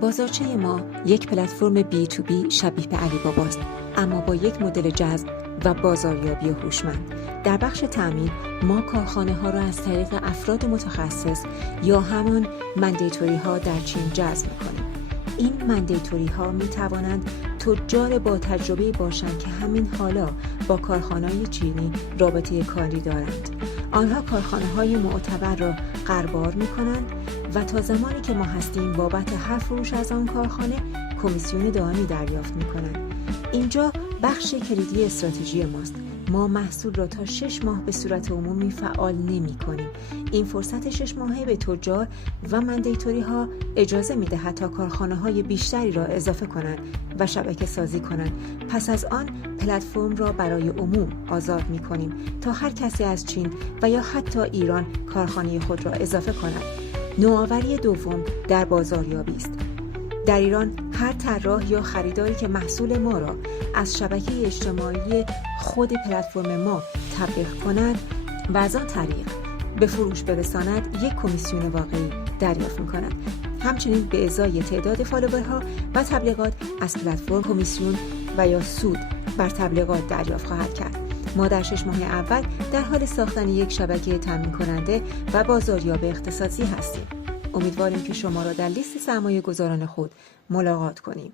بازارچه ما یک پلتفرم B2B شبیه به علی باباست، اما با یک مدل جذب و بازاریابی هوشمند. در بخش تامین ما کارخانه ها را از طریق افراد متخصص یا همان مندیتوری ها در چین جذب می‌کنیم. این مندیتوری ها می توانند تجار با تجربه باشند که همین حالا با کارخانه‌های چینی رابطه کاری دارند. آنها کارخانه های معتبر را غربال می کنند و تا زمانی که ما هستیم بابت هر فروش از آن کارخانه کمیسیون دائمی دریافت می کنند. اینجا بخش کلیدی استراتژی ماست. ما محصول را تا 6 ماه به صورت عمومی فعال نمی کنیم. این فرصت 6 ماهه به تجار و مندیتوری ها اجازه می دهد تا کارخانه های بیشتری را اضافه کنند و شبکه سازی کنند. پس از آن پلتفرم را برای عموم آزاد می کنیم تا هر کسی از چین و یا حتی ایران کارخانه خود را اضافه کند. نوآوری دوم در بازاریابی است. در ایران هر طراح یا خریداری که محصول ما را از شبکه اجتماعی خود پلتفرم ما تبلیغ کند و از آن طریق به فروش برساند یک کمیسیون واقعی دریافت می‌کند. همچنین به ازای تعداد فالوورها و تبلیغات از پلتفرم کمیسیون و یا سود بر تبلیغات دریافت خواهد کرد. ما در 6 ماه اول در حال ساختن یک شبکه تامین کننده و بازاریاب اختصاصی هستیم. امیدواریم که شما را در لیست سرمایه گذاران خود ملاقات کنیم.